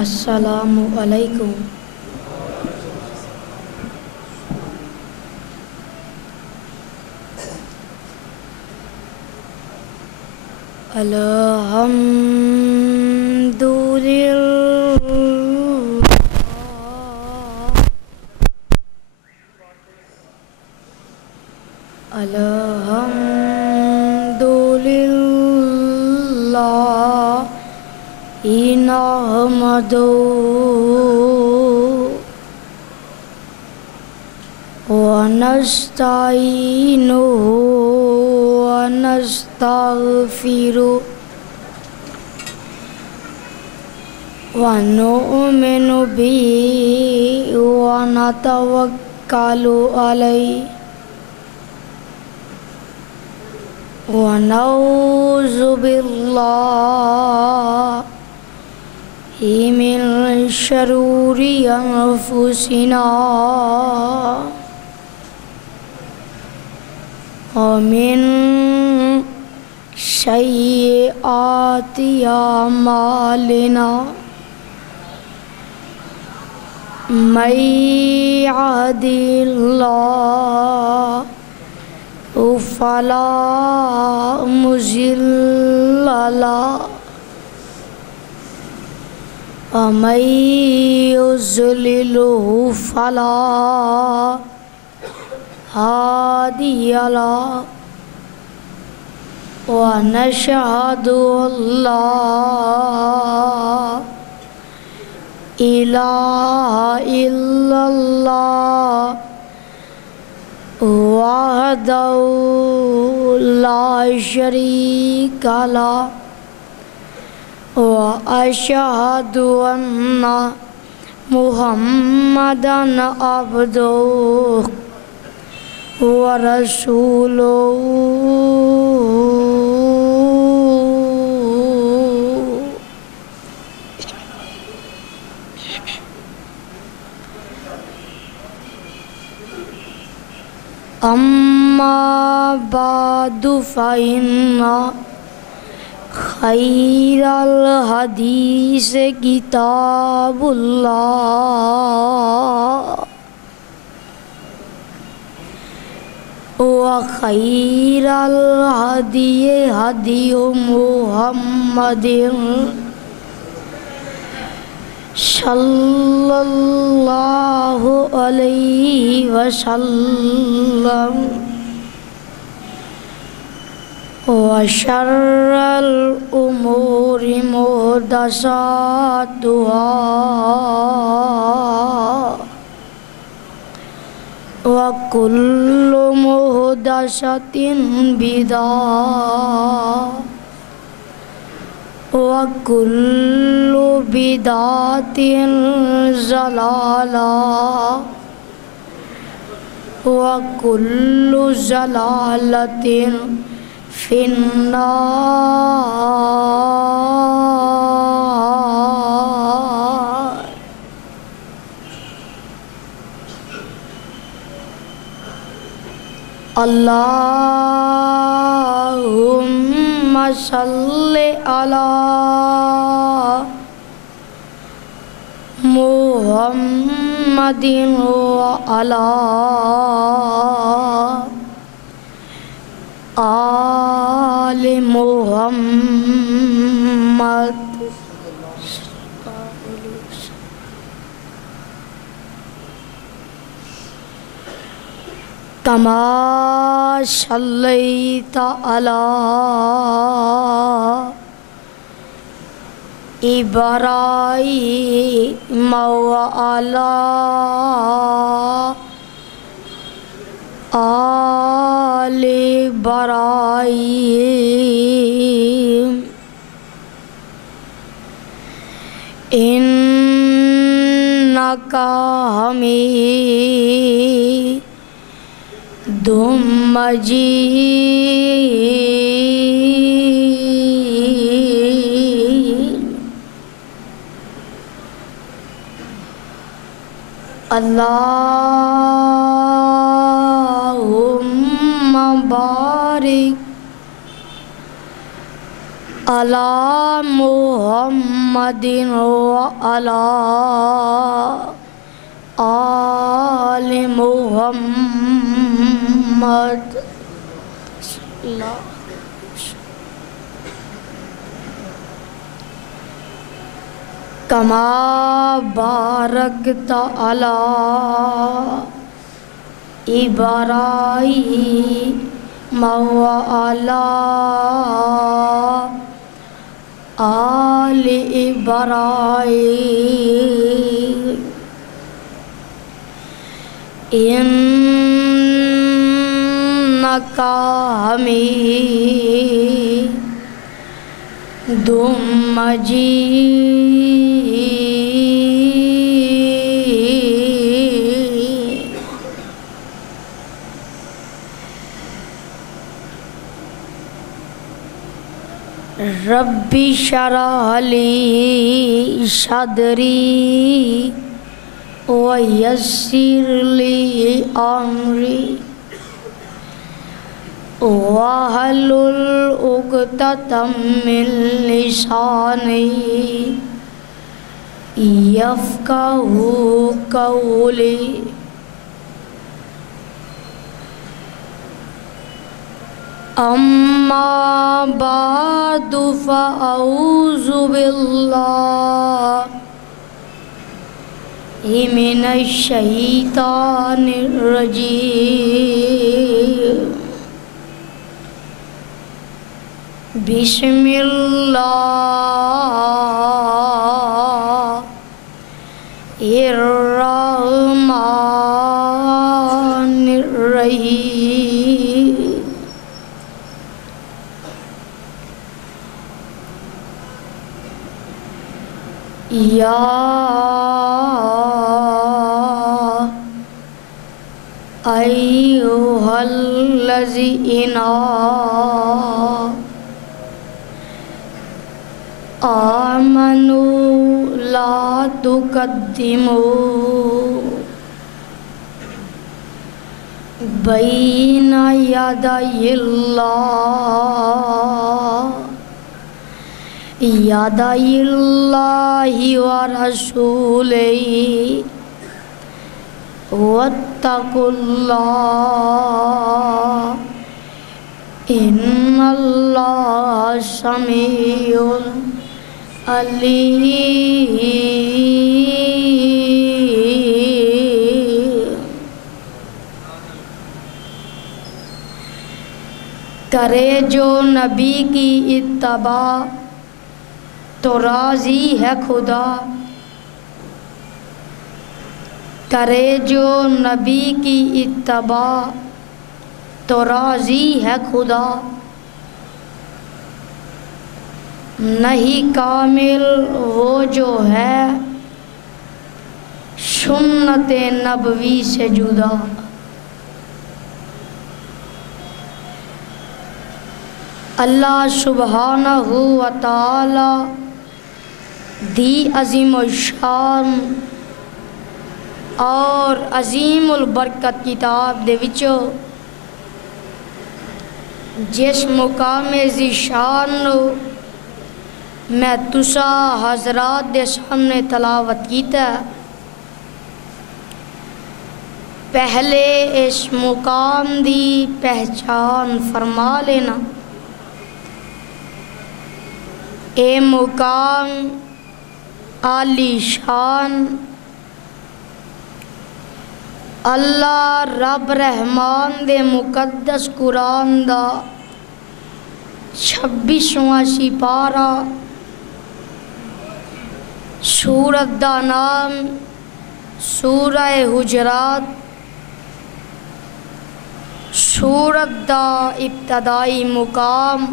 السلام علیکم۔ الحمد للہ الحمد للہ نحمدہ ونستعینہ ونستغفرہ ونؤمن به ونتوکل علیہ ونعوذ باللہ من شرور انفسنا ومن سیئات اعمالنا من یهد اللہ فلا مضل له ومن يضلله فلا هادي له ونشهد أن لا إله إلا الله وحده لا شريك له وأشهد أن محمدًا عبده ورسوله أما بعد فإن خير الحديث كتاب الله وخير الهدي هدي محمد صلی اللہ علیہ وسلم وشر الأمور محدثاتها وكل محدثة بدعة وَكُلُّ بِدْعَةٍ ضَلَالَةٍ وَكُلُّ ضَلَالَةٍ فِي النَّارِ۔ اللہم صلی علی محمد وعلی آل محمد کما صلیت علی ابراہیم وعلی آل ابراہیم انک حمید مجید۔ اللہم بارک علی محمد و علی آل محمد اللہ کما بارکت علی ابراہیم و علی آل ابراہیم انکا حمید مجید رب اشرح لی صدری ویسر لی امری واحلل عقدۃ من لسانی یفقہوا قولی اما بعد فاعوذ باللہ من الشیطان الرجیم بسم اللہ الرحمن الرحیم یا ایھا الذین آمنوا لا تقدموا بین یدی اللہ ورسولہ واتقوا اللہ ان اللہ سمیع علیم کرے جو نبی کی اتباع تو راضی ہے خدا کرے جو نبی کی اتباع تو راضی ہے خدا نہیں کامل وہ جو ہے سنت نبوی سے جدا اللہ سبحانہ و تعالی دی عظیم الشان اور عظیم البرکت کتاب دے وچوں جس مقام ذیشان میں تسا حضرات دے سامنے تلاوت کیتا پہلے اس مقام دی پہچان فرما لینا اے مقام عالی شان اللہ رب رحمان دے مقدس قرآن دا 26واں سپارہ سورت دا نام سورہ حجرات سورت دا ابتدائی مقام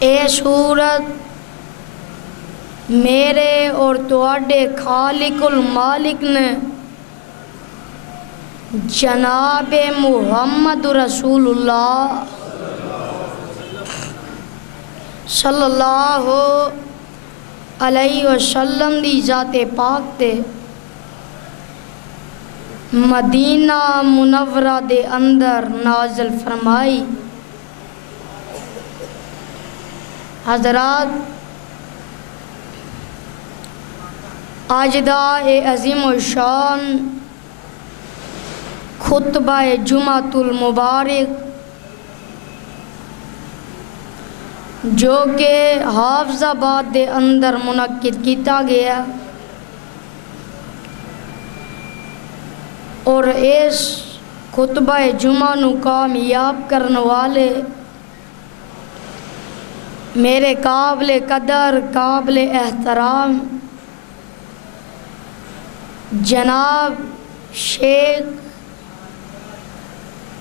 اے سورت میرے اور تواڈے خالق المالک نے جناب محمد رسول اللہ صلی اللہ علیہ وسلم دی ذات پاک تے مدینہ منورہ دے اندر نازل فرمائی حضرات، آج دا عظیم الشان خطبہ جمعۃ المبارک جو کہ حافظ آباد دے اندر منعقد کیتا گیا اور اس خطبہ جمعہ نو کامیاب کرنے والے میرے قابل قدر قابل احترام جناب شیخ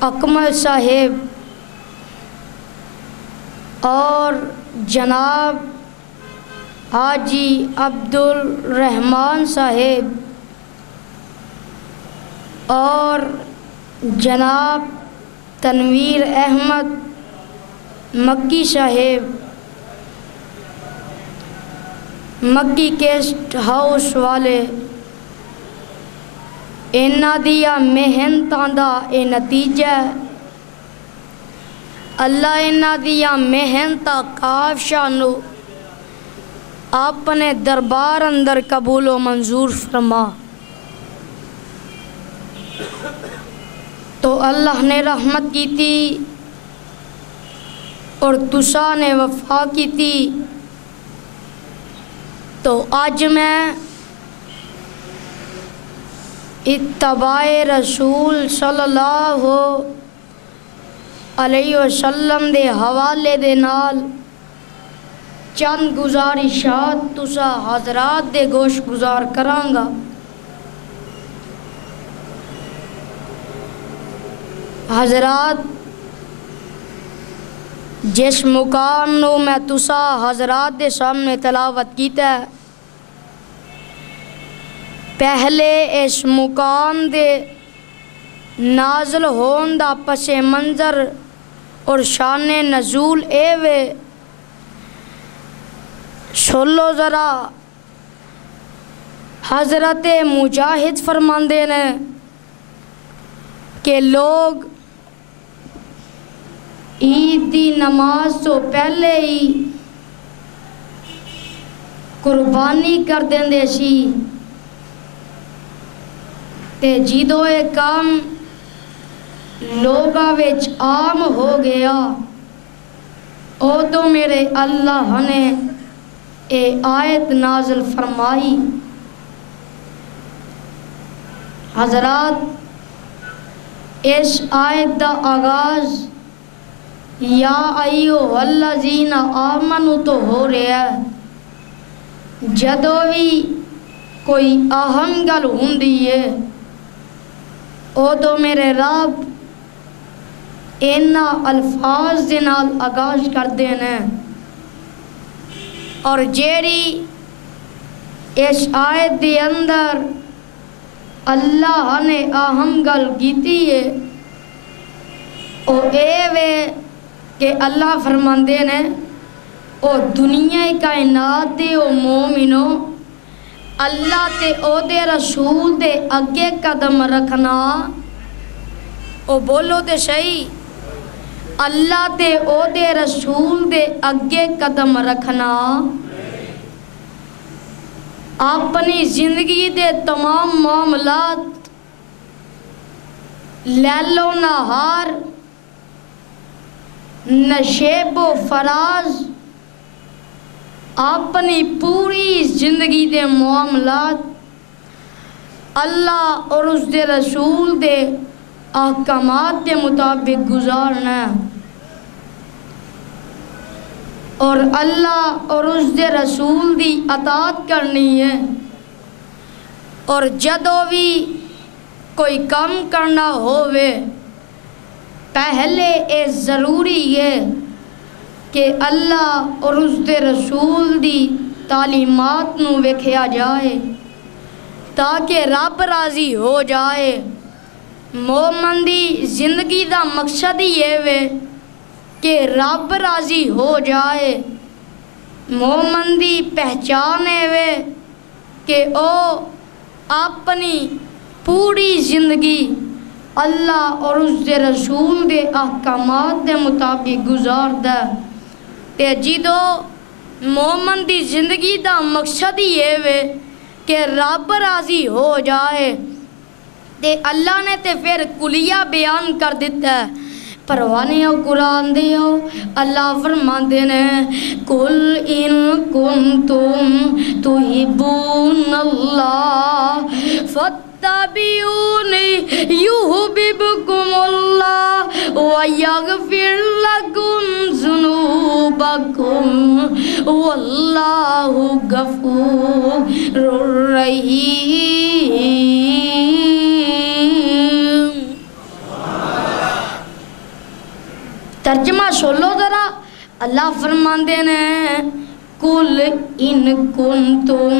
اکمل صاحب اور جناب حاجی عبدالرحمن صاحب اور جناب تنویر احمد مکی صاحب مکی گیسٹ ہاؤس والے، انہاں دیا محنتاں دا اے نتیجہ ہے۔ اللہ انہاں دیا محنتاں کافشاں نو اپنے دربار اندر قبول و منظور فرما۔ تو اللہ نے رحمت کی تھی اور تسا نے وفا کی تھی، تو آج میں اتباع رسول صلی اللہ علیہ وسلم دے حوالے دے نال چند گزارشات تسا حضرات دے گوش گزار کرانگا۔ حضرات، جس مقام نو میں تسا حضرات دے سامنے تلاوت کیتا ہے، پہلے اس مقام دے نازل ہون دا پس منظر اور شان نزول اے وے سنو ذرا۔ حضرت مجاہد فرماندے نے کہ لوگ عید دی نماز تو پہلے ہی قربانی کر دیندے سی، تے جدوں اے کام لوگاں وچ عام ہو گیا، او تو میرے اللہ نے اے آیت نازل فرمائی۔ حضرات، اس آیت دا آغاز یا ایھا الذین آمنوا تو ہو رہا ہے۔ جدوں بھی کوئی اہم گل ہوندی ہے او تو میرے رب انہاں الفاظ دے نال آغاز کردے نے، اور جیڑی اس آیت دے اندر اللہ نے اہم گل کیتی ہے او اے وے کہ اللہ فرماندے نے او دنیا کائنات دے او مومنو، اللہ تے او دے رسول دے اگے قدم رکھنا۔ او بولو تے صحیح، اللہ تے او دے رسول دے اگے قدم رکھنا اپنی زندگی دے تمام معاملات لیل و نہار، نشیب و فراز، اپنی پوری زندگی دے معاملات اللہ اور اس دے رسول دے احکامات کے مطابق گزارنا ہے، اور اللہ اور اس دے رسول دی اطاعت کرنی ہے۔ اور جدوں بھی کوئی کام کرنا ہووے پہلے اے ضروری ہے کہ اللہ اور اس دے رسول دی تعلیمات نو ویکھیا جائے تاکہ رب راضی ہو جائے۔ مومن دی زندگی دا مقصد ہی یہ وے کہ رب راضی ہو جائے۔ مومن دی پہچان ہے وے کہ او اپنی پوری زندگی اللہ اور اس دے رسول دے احکامات دے مطابق گزار دا، تے جدو مومن دی زندگی دا مقصد ہی یہ وے کہ رب راضی ہو جائے تے اللہ نے تے پھر کلیہ بیان کر دیتا ہے پروانیوں قرآن دیو اللہ فرماندے نے قل ان کنتم تحبون اللہ فاتبعونی یحببکم اللہ ویغفر لکم ذنوبکم واللہ غفور رحیم۔ ترجمہ سنو ذرا، اللہ فرماندے نے قل ان کنتم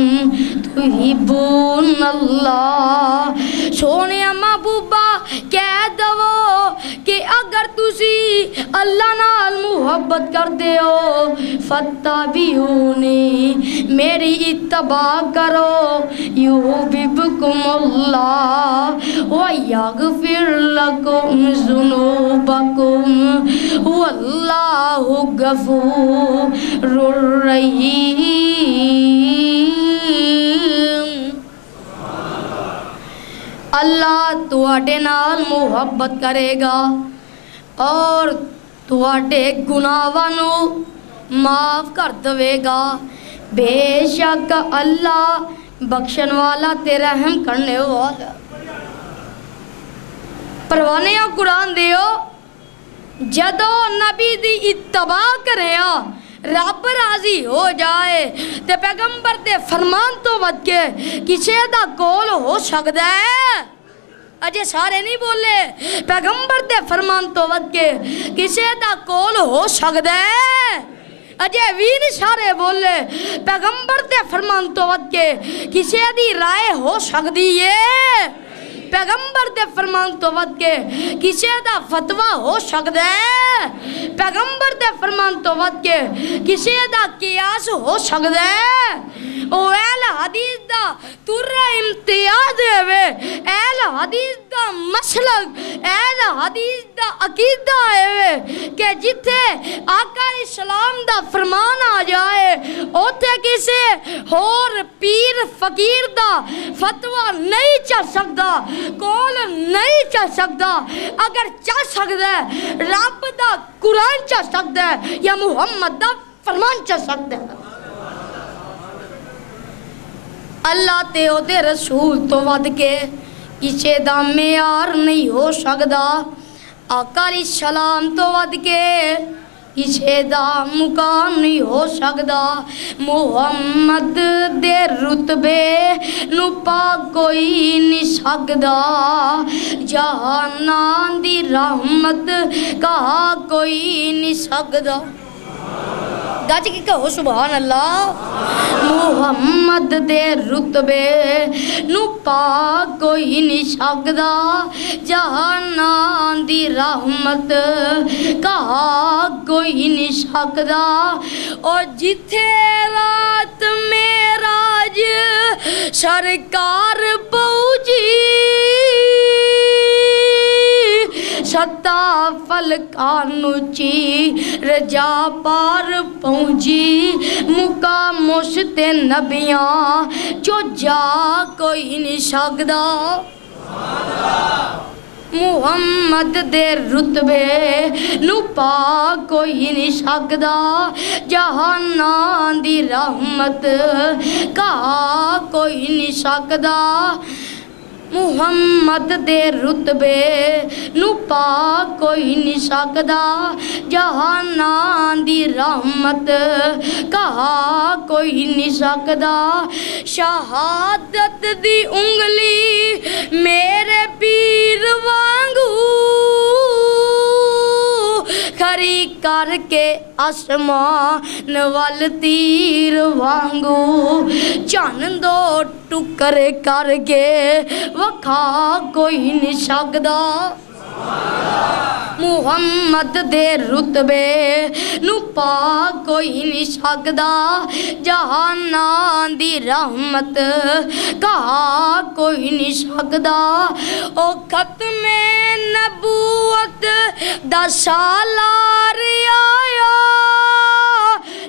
تحبون اللہ، سونے محبوبہ کہہ دو کہ اگر تسی اللہ نال محبت کر دیو فاتبعونی میری اتباع کرو یحببکم اللہ ویغفر لکم ذنوبکم واللہ غفور رحیم۔ اللہ تواڈے نال محبت کرے گا اور تواڈے گناہاں نوں معاف کر دے گا، بے شک اللہ بخشن والا تے رحم کرنے والا۔ پروانے قرآن دیو جدو نبی دی اتباع کریا رب راضی ہو جائے تے پیغمبر دے فرمان تو ود کے کسے دا کول ہو سکدا ہے؟ اجے سارے نہیں بولے پیغمبر دے فرمان تو ود کے کسے دا کول ہو سکدا ہے؟ اجے بھی نہیں سارے بولے پیغمبر دے فرمان تو ود کے کسے دی رائے ہو سکدی ہے؟ پیغمبر دے فرمان تو ود کے کسے دا فتوہ ہو سکدا ہے؟ پیغمبر دے فرمان تو ود کے کسے دا قیاس ہو سکدا ہے؟ او اہل حدیث دا ترہ امتیاز ہے، اہل حدیث دا مسلک، اہل حدیث دا عقیدہ ہے کہ جتھے آقا اسلام دا فرمان آ جائے اوتھے کسے اور پیر فقیر دا فتوہ نہیں چل سکدا، کول نہیں چل سکدا۔ اگر چل سکدا ہے رب دا قرآن چل سکدا ہے یا محمد دا فرمان چل سکدا ہے۔ اللہ تے او دے رسول تو ود کے کسے دا معیار نہیں ہو سکدا، آقا علیہ السلام تو ود کے کسے دا مقام نہیں ہو سکدا، محمد دے رتبے نو پا کوئی نہیں سکدا، جہاناں دی رحمت کہا کوئی نہیں سکدا۔ گج کی کہو سبحان اللہ۔ محمد دے رتبے نو پا کوئی نہیں سکدا، جہاناں دی رحمت کہا کوئی نہیں سکدا، اور جتھے رات معراج سرکار پہنچی ستا فلکان اچھی رجا پار پہنچی، مقام مشت نبیاں جو جا کوئی نہیں سکدا۔ محمد دے رتبے نو پا کوئی نہیں سکدا، جہاناں دی رحمت کہا کوئی نہیں سکدا، محمد دے رتبے نو پا کوئی نہیں سکدا، جہاناں دی رحمت کہا کوئی نہیں سکدا۔ شہادت دی انگلی میرے پیر وانگو کھری کر کے آسمان وال تیر وانگو، چن دو ٹکرے کر کے وکھا کوئی نہیں سکدا۔ محمد دے رتبے نو پا کوئی نہیں سکدا، جہاناں دی رحمت کہا کوئی نہیں سکدا۔ او ختم نبوت دا سالار آیا،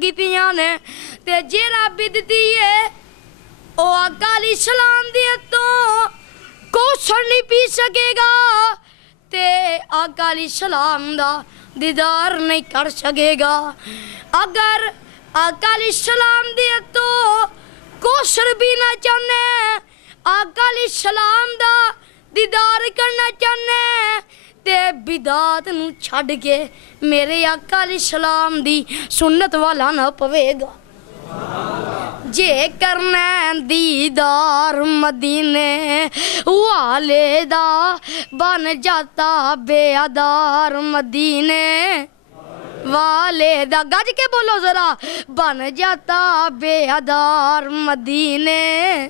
کیتیاں نے تے جیڑا بدتی ہے او آقا علیہ السلام دی تو کوسر نہیں پی سکے گا تے آقا علیہ السلام دا دیدار نہیں کر سکے گا اگر آقا علیہ السلام دی تو کوسر بھی نہ چاہنے آقا علیہ السلام دا دیدار کرنا چاہنے تے بدعات نو چھڑ کے میرے آقا علیہ السلام دی سنت والا نہ پوے گا جے کرنا دیدار مدینے والے دا بن جاتا بے ادار مدینے والے دا گج کے بولو ذرا بن جاتا بے ادار مدینے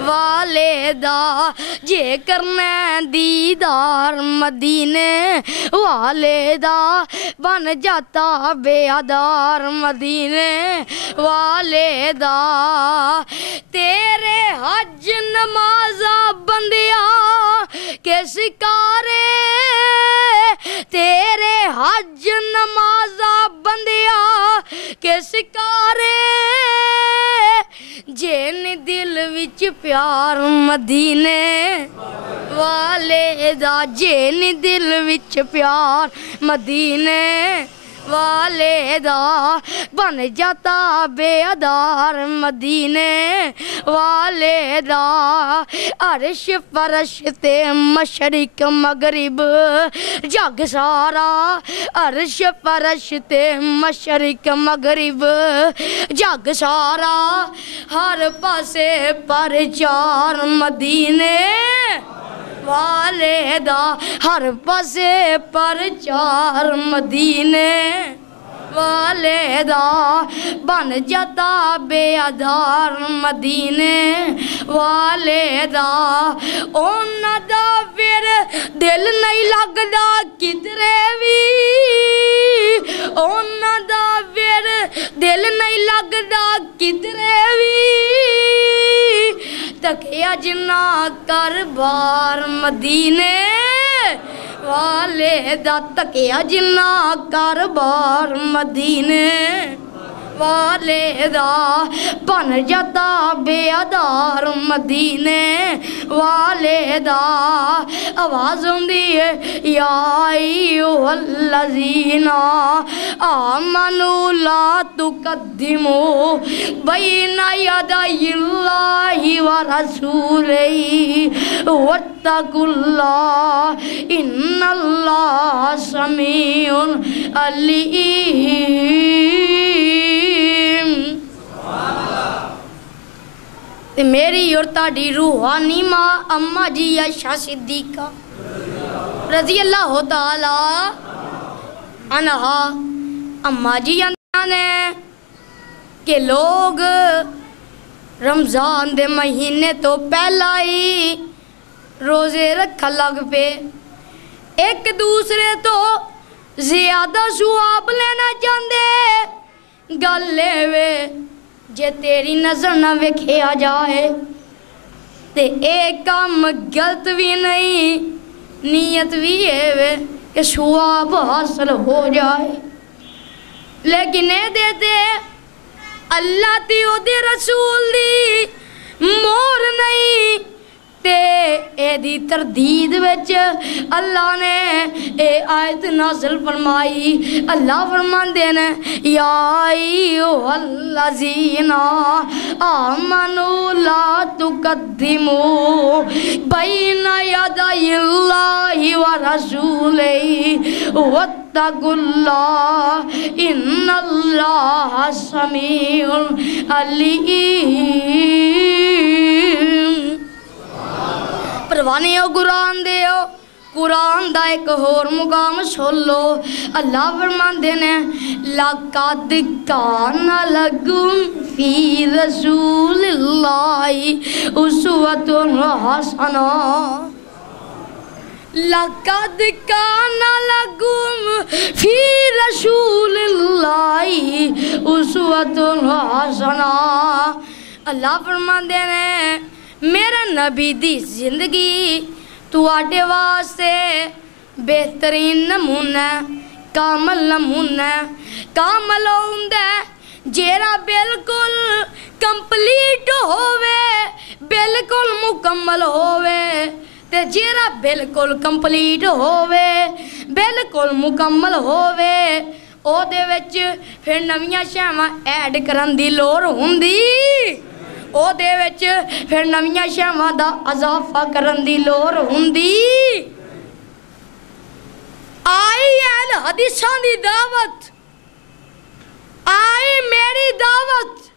والے دا جے کرنا دیدار مدینے والے دا بن جاتا بے ادار مدینے والے دا تیرے حج نمازہ بندیا کے سکارے تیرے حج نمازہ بندیا کے سکارے جین دل وچ پیار مدینے والے دا جین دل وچ پیار مدینے والے دا بن جاتا بے ادار مدینے والے دا عرش فرش تے مشرق مغرب جگ سارا عرش فرش تے مشرق مغرب جگ سارا ہر پاسے پر چار مدینے والے دا ہر پاسے پر چار مدینے والے دا بن جاتا بے ادار مدینے والے دا اونا دا پھر دل نہیں لگدا کدرے بھی اونا دا پھر دل نہیں لگدا کدرے بھی تکیا جنا کر بار مدینے والے دا تکیا جنا کر بار مدینے والے دا بن جاتا بے ادار مدینے والے دا آواز ہوندی ہے یا ایھا الذین آمنوا لا تقدموا بین یدی اللہ ورسولہ واتقوا اللہ ان اللہ سمیع علیم میری اور تاڑی روحانی ماں اماں جی عائشہ صدیقہ رضی اللہ تعالی عنہا اماں جی نے کہ لوگ رمضان دے مہینے تو پہلا ہی روزے رکھا لگ پے ایک دوسرے تو زیادہ ثواب لینا چاہندے گل لے وے جے تیری نظر نہ ویکھیا جائے تے ایک کام غلط بھی نہیں نیت بھی ہے وے کہ ثواب حاصل ہو جائے لیکن اے دیتے اللہ تی او دے رسول دی مور نہیں تے اے دی تردید وچ اللہ نے اے آیت نازل فرمائی اللہ فرماندے نے یا ایھا الذین آمنوا لا تقدموا بین یدی اللہ ورسولہ واتقوا اللہ ان اللہ سمیع علیم پروانی ہو قرآن دے ہو قرآن دا ایک اور مقام سن لو اللہ فرماندے نے لَقَدْ كَانَ لَكُمْ فِي رَسُولِ اللَّهِ أُسْوَةٌ حَسَنَةٌ لَقَدْ كَانَ لَكُمْ فِي رَسُولِ اللَّهِ أُسْوَةٌ حَسَنَةٌ اللہ فرماندے نے میرا نبی دی زندگی تواڈے واسطے بہترین نمونہ کامل نمونہ کامل ہوندا جیرا بالکل کمپلیٹ ہووے بالکل مکمل ہووے تے جیرا بالکل کمپلیٹ ہووے بالکل مکمل ہووے او دے وچ پھر نویاں شاواں ایڈ کرن دی لوڑ ہوندی او دے وچ پھر نویاں شاواں دا اضافہ کرن دی لوڑ ہوندی آئی اہل حدیثاں دی دعوت آئی میری دعوت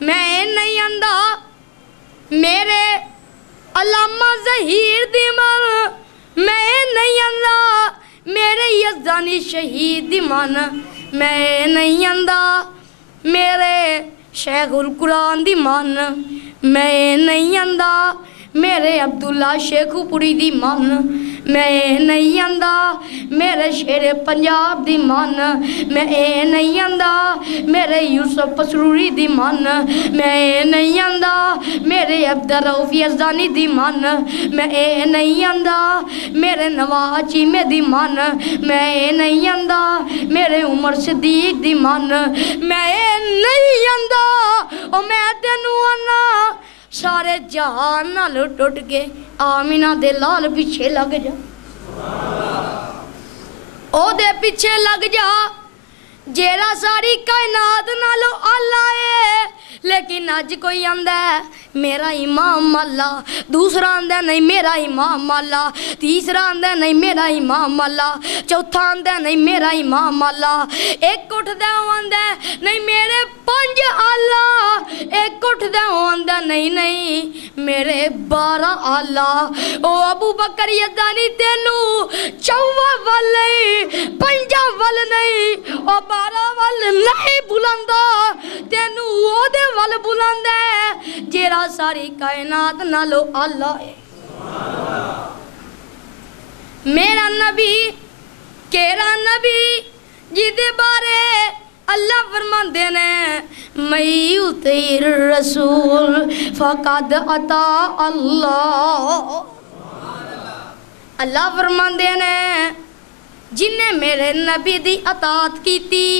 میں نہیں آندا میرے علامہ ظہیر دی من میں نہیں آندا میرے یزدانی شہید دی من میں نہیں آندا میرے شیخ القرآن دی من میں نہیں آندا میرے عبداللہ شیخو پوری دی من میں نہیں آندا میرے شیر پنجاب دی من میں نہیں آندا میرے یوسف پسروری دی من میں نہیں آندا میرے عبدالرؤف یزدانی دی من میں نہیں آندا میرے نواز چیمے دی من میں نہیں آندا میرے عمر صدیق دی من میں نہیں آندا او میں تینوں آنا سارے جہان نال ٹوٹ کے آمینہ دے لال پیچھے لگ جا او دے پیچھے لگ جا جیڑا ساری کائنات نالو اللہ ہے لیکن آج کوئی آندہ ہے میرا امام اللہ دوسرا آندہ ہے نہیں میرا امام اللہ تیسرا آندہ ہے نہیں میرا امام اللہ چوتھا آندہ ہے نہیں میرا امام اللہ ایک اٹھ دے ہو آندہ ہے نہیں میرے پنج اللہ ایک اٹھ دے ہو آندہ ہے نہیں میرے 12 اللہ او ابو بکر یزدانی تینو 4 ول نہیں 5 ول نہیں او 12 ول نہیں بلندہ تینو او دے ول بلندہ ہے جیرا ساری کائنات نالو اللہ ہے میرا نبی کیرا نبی جیدے بارے اللہ فرماندے نے میں یطیع الرسول فقد اطاع اللہ اللہ فرماندے نے جنہیں میرے نبی دی اطاعت کیتی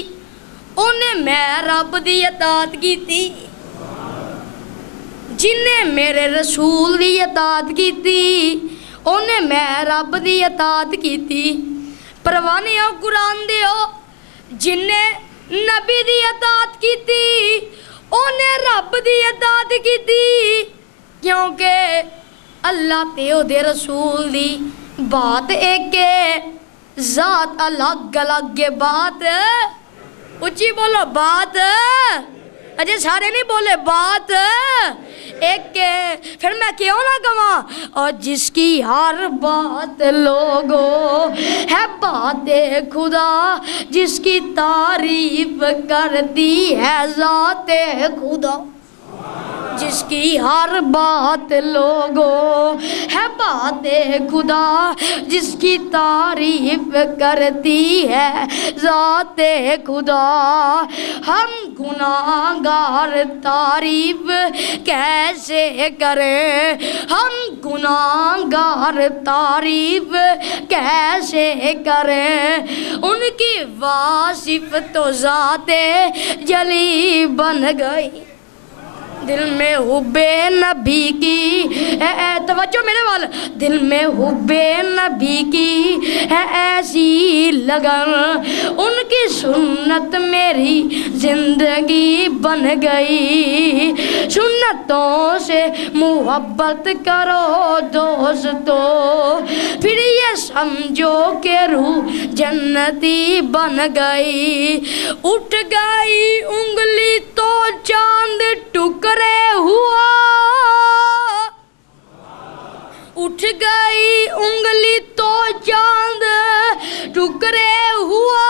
انہیں میں رب دی اطاعت کیتی جنہیں میرے رسول دی اطاعت کیتی انہیں میں رب دی اطاعت کیتی پروانے ہو قرآن دے ہو جنہیں نبی دی اطاعت کیتی انہیں رب دی اطاعت کیتی کیونکہ اللہ تے او دے رسول دی بات ایک ذات الگ الگ بات اچھی بولو بات اجے سارے نہیں بولے بات ایک پھر میں کیوں نہ کہاں اور جس کی ہر بات لوگوں ہے بات خدا جس کی تعریف کرتی ہے ذات خدا جس کی ہر بات لوگوں ہے بات خدا جس کی تعریف کرتی ہے ذات خدا ہم گناہگار تعریف کیسے کریں ہم گناہگار تعریف کیسے کریں ان کی واصف تو ذات جلی بن گئی دل میں حب نبی کی توجہ میرے وال دل میں حب نبی کی ہے ایسی لگن ان کی سنت میری زندگی بن گئی سنتوں سے محبت کرو دوستو پھر یہ سمجھو کہ روح جنتی بن گئی اٹھ گئی انگلی تو چاند ٹکرے ہوا اٹھ گئی انگلی تو چاند ٹکرے ہوا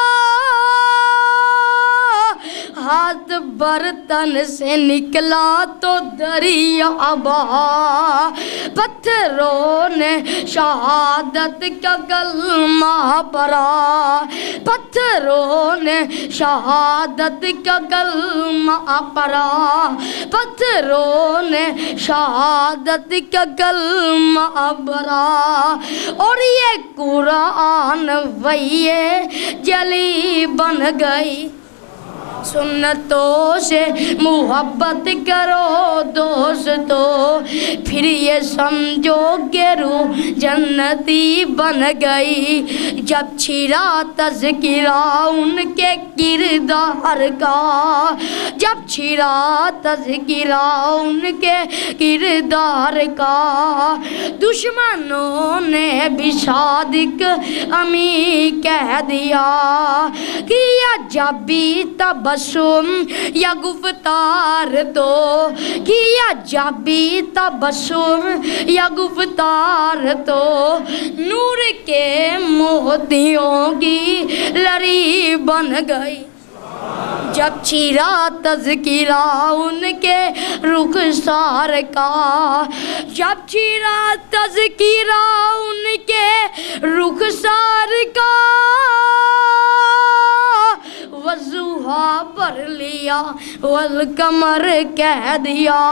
ہاتھ برتن سے نکلا تو دریا بہا پتھروں نے شہادت کا کلمہ پڑھا پتھروں نے شہادت کا کلمہ پڑھا پتھروں نے شہادت کا کلمہ پڑھا اور یہ قرآن وہی جلی بن گئی سنتوں سے محبت کرو دوستو، پھر یہ سمجھو کہ روح جنتی بن گئی، جب چھڑا تذکرہ ان کے کردار کا، جب چھڑا تذکرہ ان کے کردار کا، دشمنوں نے بھی صادق امی کہہ دیا، کیا جب بھی تبسم یا گفتار تو، کیا جب بھی تبسم یا گفتار تو، نور کے موتیوں کی لری بن گئی، جب چھڑا تذکرہ ان کے رخسار کا، جب چھڑا تذکرہ ان کے رخسار کا، وضحیٰ پر لیا والقمر کہہ دیا،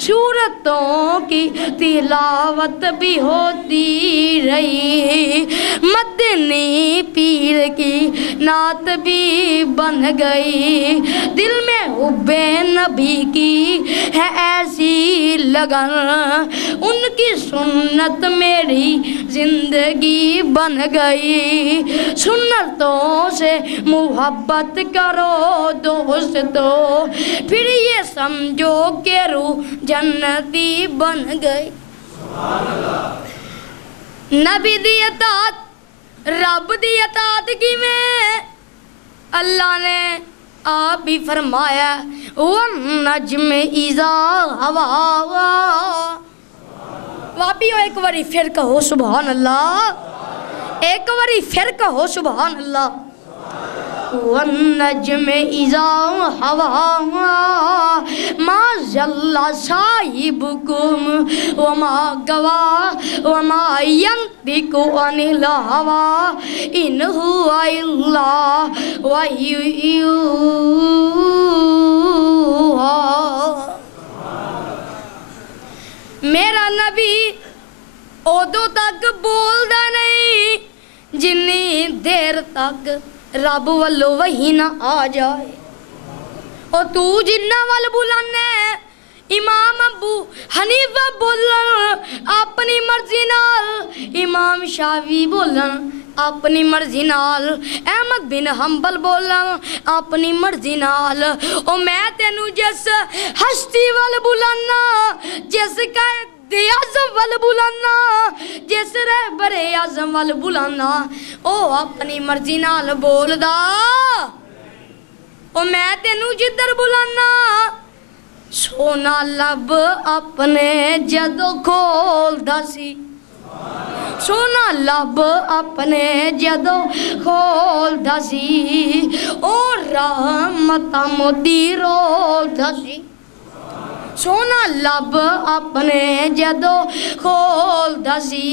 سورتوں کی تلاوت بھی ہوتی رہی، مدنی پیر کی نعت بھی بن گئی، دل میں حب نبی کی ہے ایسی لگن، ان کی سنت میری زندگی بن گئی، سنتوں سے محبت کرو دوستو، پھر یہ سمجھو کہ روح جنتی بن گئی۔ نبی دی اطاعت رب دی اطاعت کی میں اللہ نے آپ بھی فرمایا، وَالنَّجْمِ إِذَا هَوَىٰ، واپیو ایک باری پھر کہو سبحان اللہ، ایک باری پھر کہو سبحان اللہ۔ وَالنَّجْمِ إِذَا هَوَىٰ مَا ضَلَّ صَاحِبُكُمْ وَمَا غَوَىٰ وَمَا يَنطِقُ عَنِ الْهَوَىٰ إِنْ هُوَ إِلَّا وَحْيٌ يُوحَىٰ۔ میرا نبی ادو تک بولدا نہیں جنی دیر تک رب والو وہی نہ آ جائے، اور تو جنہ وال بلانے امام ابو حنیفہ بولن اپنی مرضی نال، امام شافعی بولن اپنی مرضی نال، احمد بن حنبل بولن اپنی مرضی نال، او میں تینوں جس ہستی وال بلانا، جس قائد اعظم وال بلانا، جس رہبر اعظم وال بلانا، او اپنی مرضی نال بول دا، او میں تینوں جدر بلانا، سونا لب اپنے جدو کھول دا سی، سونا لب اپنے جدو کھول دا سی، اور رحمت موتی رول دا سی، سونا لب اپنے جدو کھول دا سی،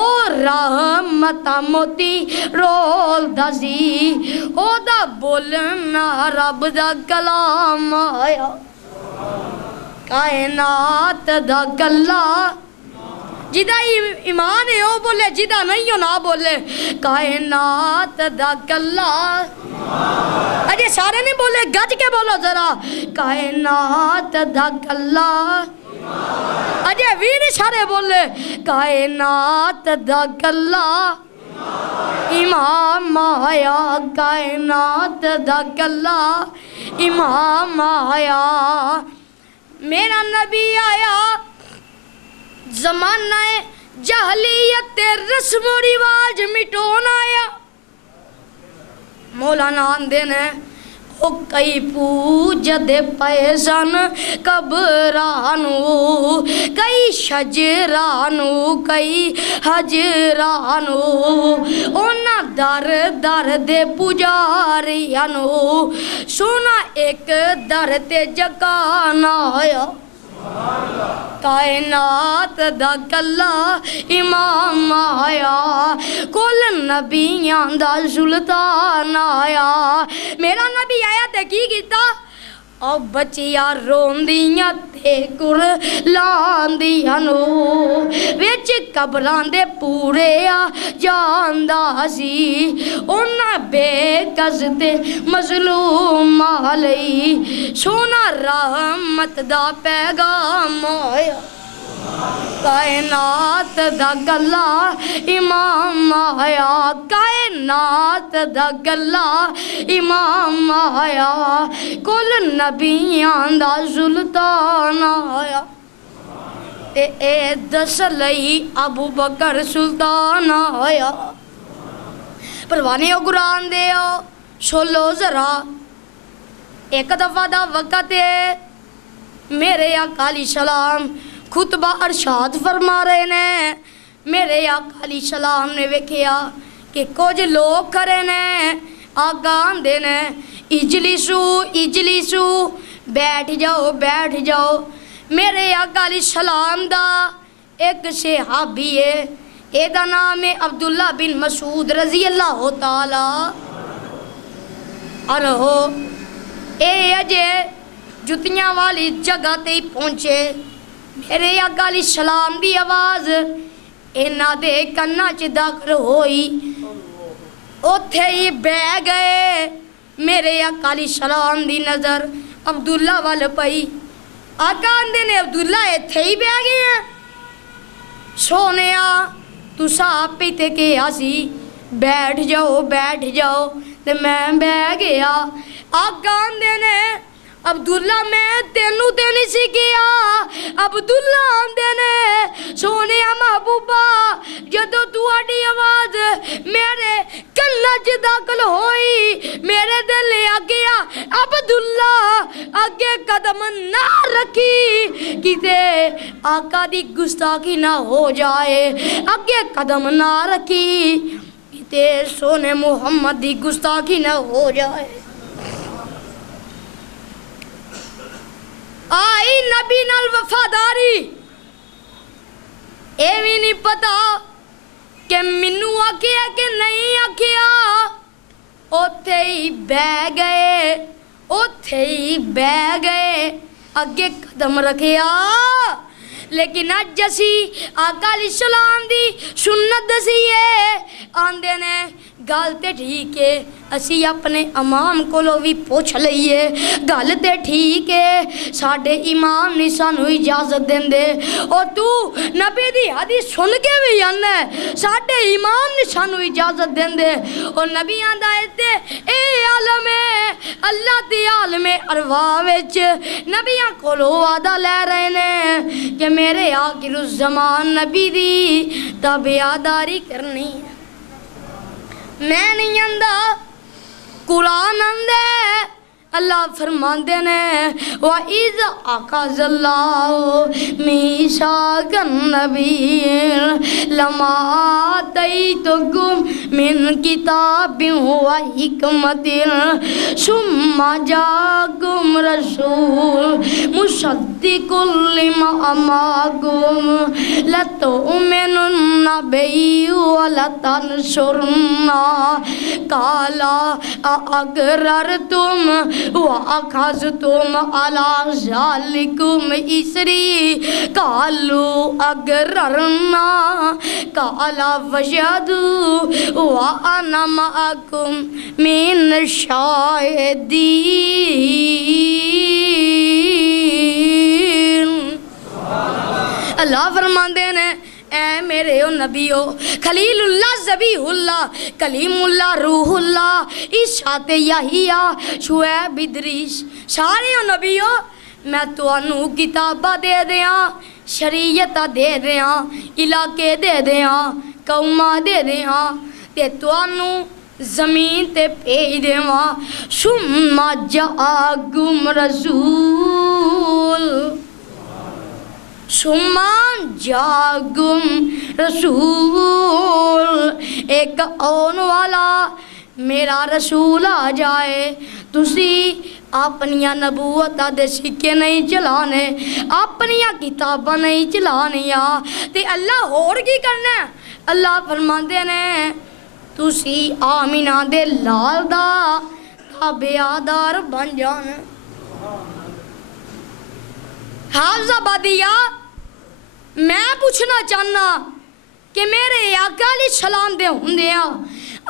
اور رحمت موتی رول دا سی، او دا بولنا رب دا کلام آیا، کائنات دا کلا، جدہ ایمان ہے او بولے، جدہ نہیں ہو نہ بولے، کائنات دا کلا، اجے سارے نہیں بولے، گج کے بولو ذرا، کائنات دا کلا، اجے ویر سارے بولے، کائنات دا کلا، امام آیا، کائنات دا کلا، امام آیا، میرا نبی آیا، زمانہ جہلیت رسم و رواج مٹون آیا، مولانا آندے نے او کئی پوجد پیسن قبرانو، کئی شجرانو، کئی حجرانو، اونا در در دے پجاریانو، سونا ایک در تے جگانا آیا، کائنات دا کلا امام آیا، کل نبیان دا سلطان آیا، میرا نبی آیا تے کی کیتا، او بچیاں روندیاں تے کرلاندیاں نو وچ قبراں دے پورے آ جاندا سی انہاں بے کس تے مظلوم علی سونا رحمت دا پیغام آیا کائنات دا گلا امام آیا کائنات دا گلا امام آیا کل نبیان دا سلطان آیا تے اے دس لئی ابو بکر سلطان آیا پروانی قرآن دے سولو ذرا ایک دفعہ دا وقت ہے میرے آقا علیہ السلام خطبہ ارشاد فرما رہے نے میرے آقا علیہ السلام نے ویکھیا کہ کچھ لوگ کرے نے آقا آندے نے اجلسو اجلسو بیٹھ جاؤ میرے آقا علیہ السلام دا ایک صحابی ہے اے دا نام ہے عبداللہ بن مسعود رضی اللہ تعالی عنہ اے اجے جتیاں والی جگہ تے پہنچے میرے آقا علیہ السلام دی آواز اینا دے کنا چ داخل ہوئی اوتھے ہی بہ گئے میرے آقا علیہ السلام دی نظر عبداللہ وال پئی آقا آندے نے عبداللہ ایتھے ہی بہ گئے ہیں سونیا تسا پیتے کے آسی بیٹھ جاؤ تے میں بہ گیا آقا آندے نے عبداللہ میں تینوں تے نہیں سی کیا عبداللہ آندے نے سونے محبوبہ جدو تواڈی آواز میرے کنا چ داخل ہوئی میرے دل آ گیا عبداللہ اگے قدم نہ رکھی کتے آقا دی گستاخی نہ ہو جائے اگے قدم نہ رکھی کتے سونے محمد دی گستاخی نہ ہو جائے آئی نبی نال وفاداری اے بھی نہیں پتا کہ منو آکھیا کہ نہیں آکھیا اوتھے ہی بہ گئے اگے قدم رکھیا لیکن اج اسی آقا علیہ السلام دی سنت دسیے آندے نے گل تے ٹھیک ہے اسی اپنے امام کولو بھی پوچھ لئیے گل تے ٹھیک ہے ساڈے امام نے سانو اجازت دیندے اور تو نبی دی حدیث سن کے بھی آنا ہے ساڈے امام نے سانو اجازت دیندے اور نبی آندا ہے اے عالم اللہ دی عالم ارواح وچ نبیاں کولو وعدہ لے رہے نے کہ میرے آخر الزمان نبی دی تابعداری کرنی ہے میں نہیں آندہ قرآن آندے اللہ فرماندے نے وَإِذْ أَخَذَ اللَّهُ مِيثَاقَ النَّبِيِّينَ لَمَا آتَيْتُكُم مِّن كِتَابٍ وَحِكْمَةٍ ثُمَّ جَاءَكُمْ رَسُولٌ مُصَدِّقٌ لِّمَا مَعَكُمْ لَتُؤْمِنُنَّ بِهِ وَلَتَنصُرُنَّهُ قَالَ أَأَقْرَرْتُمْ وَأَخَذْتُمْ عَلَى ذَلِكُمْ إِصْرِي قَالُوا أَقْرَرْنَا قَالَ فَاشْهَدُوا وَأَنَا مَعَكُمْ مِنَ الشَّاهِدِينَ اللہ فرماندے نے اے میرے او نبیو خلیل اللہ ذبیح اللہ کلیم اللہ روح اللہ عیسیٰ تے یحییٰ شعیب ادریس سارے او نبیو میں تانوں کتاباں دے دیاں شریعتاں دے دیاں علاقے دے دیاں قوماں دے دیاں تے تانوں زمین تے بھیج دیواں ثم جاءکم رسول سمان جاگم رسول ایک آن والا میرا رسول آ جائے تسی اپنیاں نبوتاں دے سکے نہیں چلانے اپنیاں کتاباں نہیں چلانیاں تے اللہ اور کی کرنا ہے اللہ فرماندے نے تسی آمینہ دے لال دا تابعدار بن جانا حافظ آبادیہ میں پوچھنا چاہنا کہ میرے آقا علیہ السلام دے ہوندیاں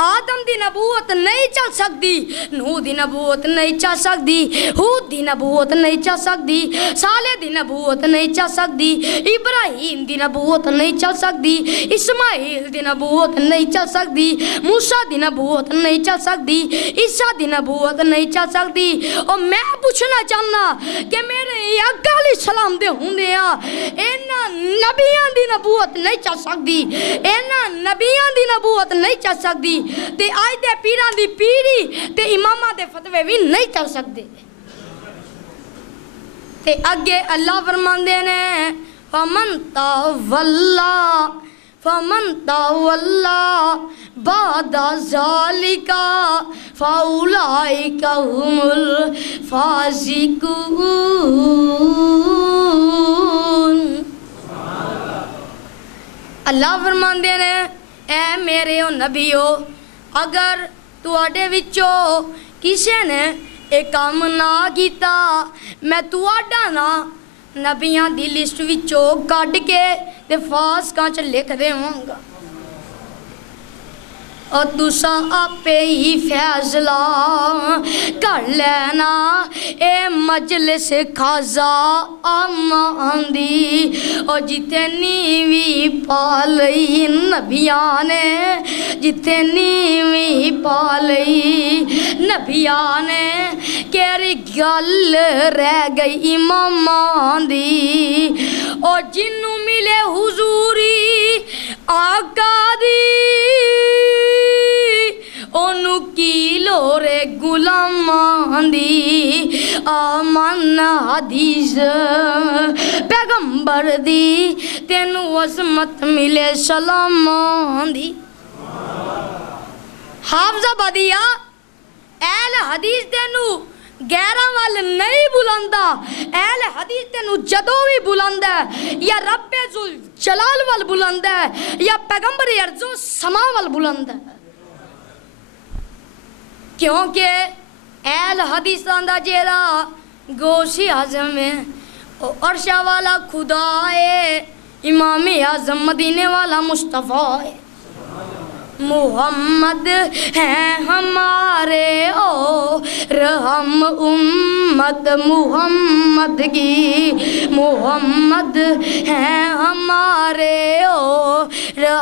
آدم دی نبوت نہیں چل سکتی، نوح دی نبوت نہیں چل سکتی، ہود دی نبوت نہیں چل سکتی، صالح دی نبوت نہیں چل سکتی، ابراہیم دی نبوت نہیں چل سکتی، اسماعیل دی نبوت نہیں چل سکتی، موسیٰ دی نبوت نہیں چل سکتی، عیسیٰ دی نبوت نہیں چل سکتی۔ اور میں پوچھنا چاہنا کہ میرے آقا علیہ السلام دے ہوندیاں اینا نبیان دی نبوت نہیں چل سکتی، اینا نبیان دی نبوت نہیں چل سکتی، تے آج دے پیران دی پیری تے امامہ دے فتوے بھی نہیں چل سکتے۔ تے اگے اللہ فرماندے نے فَمَن تَوَلَّا بَعْدَ ذَلِكَ فَأُولَئِكَ هُمُ الْفَاسِقُونَ۔ اللہ فرماندے نے اے میرے او نبیو، اگر تواڈے وچوں کسے نے ایک کام نہ کیتا میں تواڈا نا نبیاں دی لسٹ وچوں کڈ کے تے فاسقاں چ لکھ دیواں گا، اور تساں آپے ہی فیصلہ کر لینا۔ اے مجلس کھازا امان دی، اور جتے نیوی پالئی نبیاں نے، جتے نیوی پالئی نبیاں نے، کیری گل رہ گئی امامان دی، اور جنوں ملے حضوری آقا دی اونو کی لورے غلامان دی، آمن حدیث پیغمبر دی، تینو عظمت ملے سلامان دی۔ حافظ آبادیہ اہل حدیث تینو غیرہ وال نہیں بلندہ، اہل حدیث تینو جدو بھی بلند ہے، یا رب ذل جلال وال بلند ہے، یا پیغمبر ارض و سما وال بلند ہے، کیونکہ اہل حدیثان دا جیڑا گوشی اعظم ہے، عرشہ والا خدا ہے، امام اعظم مدینے والا مصطفیٰ ہے، محمد ہیں ہمارے اور ہم امت محمد کی، محمد ہیں ہمارے اور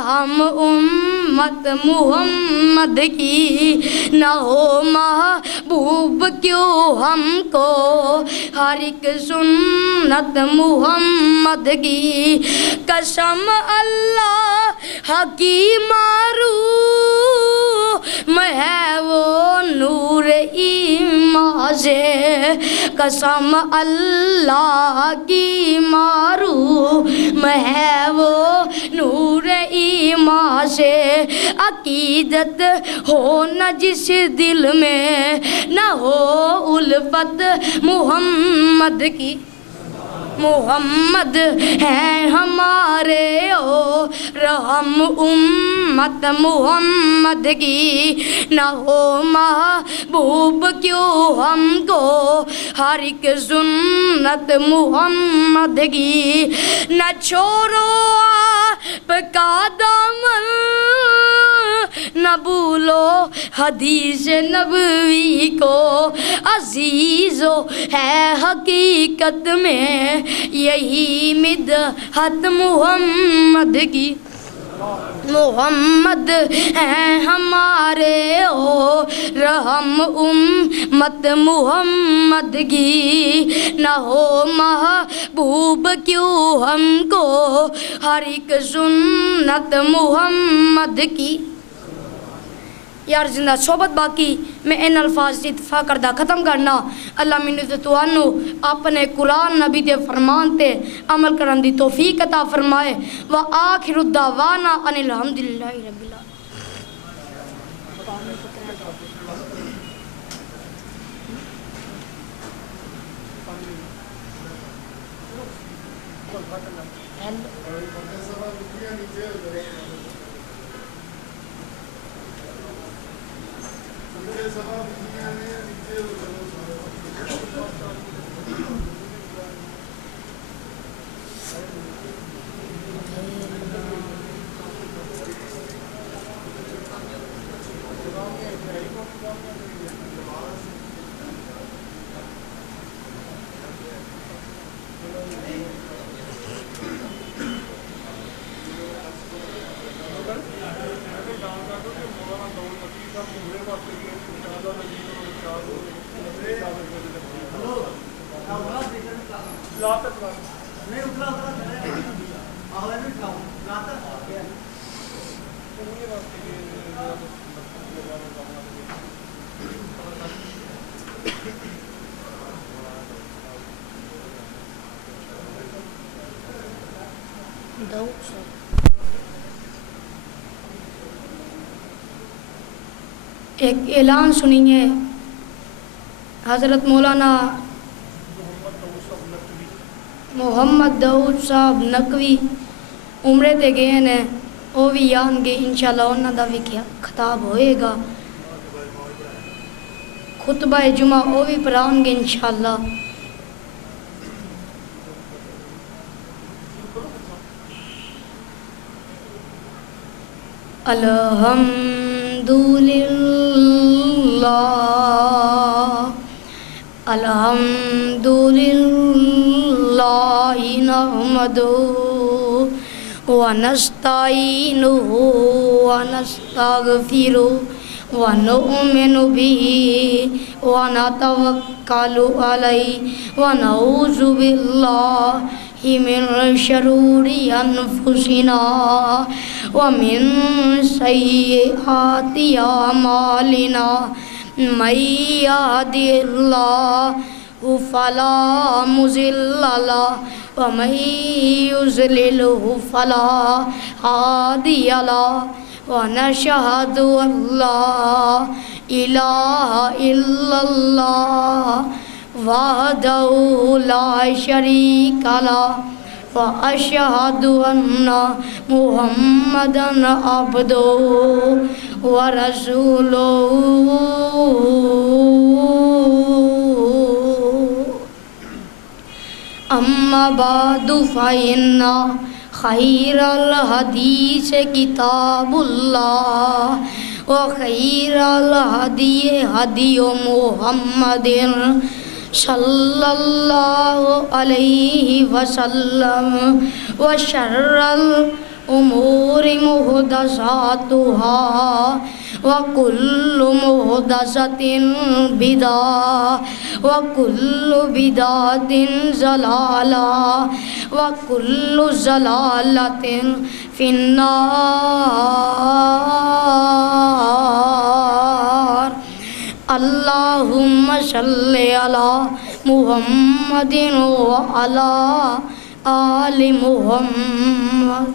ہم امت محمد کی، نہ ہو محبوب کیوں ہم کو ہر ایک سنت محمد کی، قسم اللہ حکیم معروف میں ہے وہ نور ایمان سے، قسم اللہ کی معروف میں ہے وہ نور ایمان سے، عقیدت ہو نہ جس دل میں نہ ہو الفت محمد کی، محمد ہیں ہمارے اور ہم امت محمد کی، نہ ہو محبوب کیوں ہم کو ہر ایک سنت محمد کی، نہ چھوڑو آپ کا دامن نہ بھولو حدیث نبوی کو، عزیزو ہے حقیقت میں یہی مدحت محمد کی، محمد ہیں ہمارے اور ہم امت محمد کی، نہ ہو محبوب کیوں ہم کو ہر ایک سنت محمد کی۔ یار زندہ صحبت باقی میں ان الفاظ سے اتفاق کردہ ختم کرنا، اللہ منت توانو اپنے قرآن نبی دے فرمان تے عمل کرن دی توفیق عطا فرمائے، وآخر الدعوانا ان الحمدللہ رب العالمین۔ ایک اعلان سنیے، حضرت مولانا محمد داؤد صاحب نقوی عمرے تے گئے نے، وہ بھی آن گے انشاءاللہ، انہاں دا بھی خطاب ہوئے گا، خطبہ جمعہ وہ بھی پڑھان گے انشاءاللہ۔ الحمدللہ نحمدہ ونستعینہ ونستغفرہ ونؤمن بہ ونتوکل علیہ ونعوذ باللہ من شرور انفسنا ومن سیئات اعمالنا من یہد اللہ فلا مضل له ومن يضلله فلا هادي له ونشهد ان لا اله الا الله وحده لا شريك له واشهد ان محمدا عبده ورسوله اما بعد فإن خیر الحدیث کتاب اللہ وخیر الہدی ہدی محمد صلی اللہ علیہ وسلم وشر الامور محدثاتها وكل محدثة بدعة وكل بدعة ضلالة وكل ضلالة في النار اللهم صل على محمد وعلى آل محمد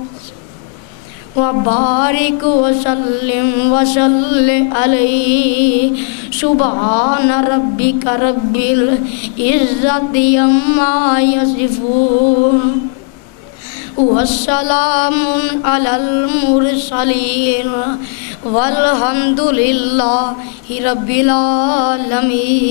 وبارک وسلم وصلی علیہ سبحان ربک رب العزت عما یصفون والسلام علی المرسلین والحمد للہ رب العالمین۔